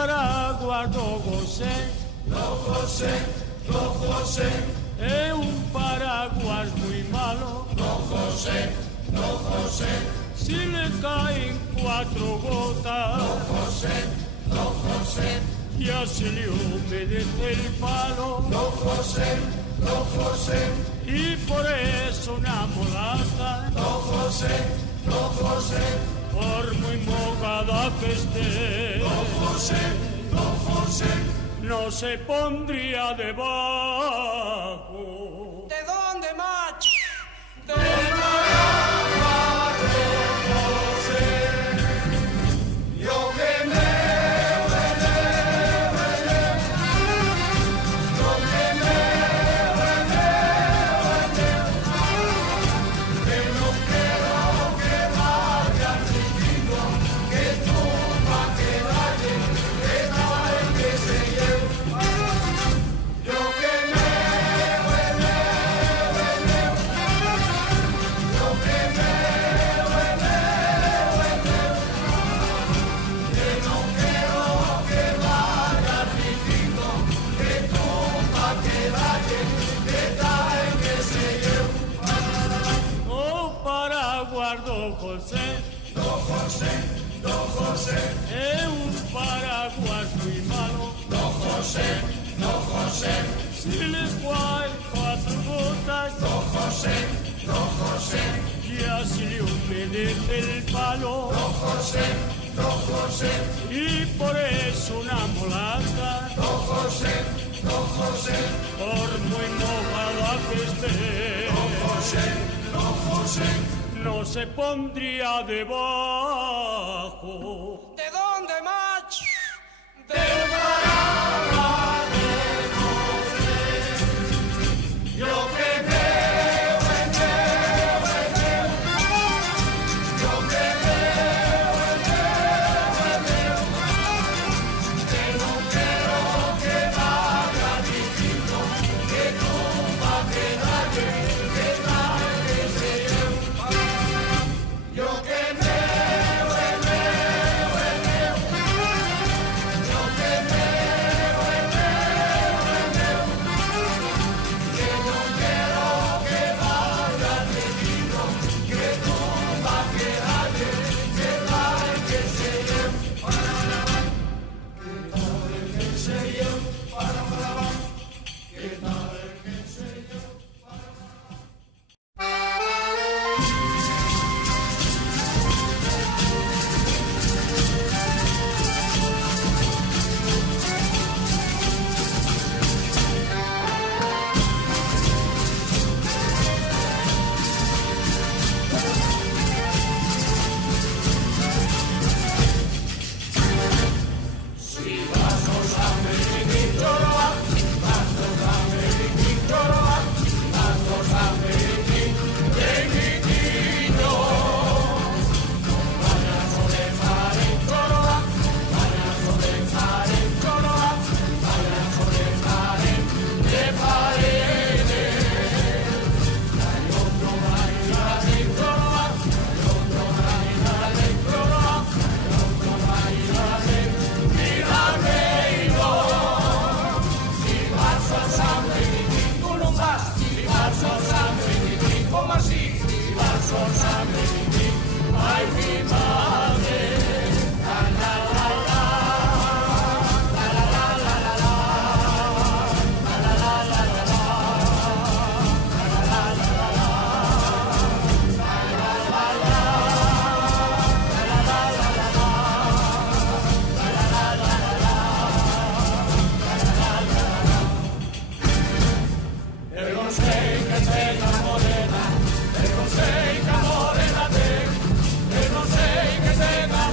paraguas do José, é paraguas muy malo, do José, si le caen 4 gotas, do José, ya se le humedece el palo, do José, y por eso una molaza, do José, por muy mogada que esté, do José, no se pondría debajo. ¿De dónde, macho? De Paraguas do José, yo que me do José, é paraguas muy malo, do José, si le caen 4 gotas, do José, ya se le humedece el palo, do José, y por eso una molaza, do José, por muy mojada que esté, do José, no se pondría debajo. ¿De dónde, macho?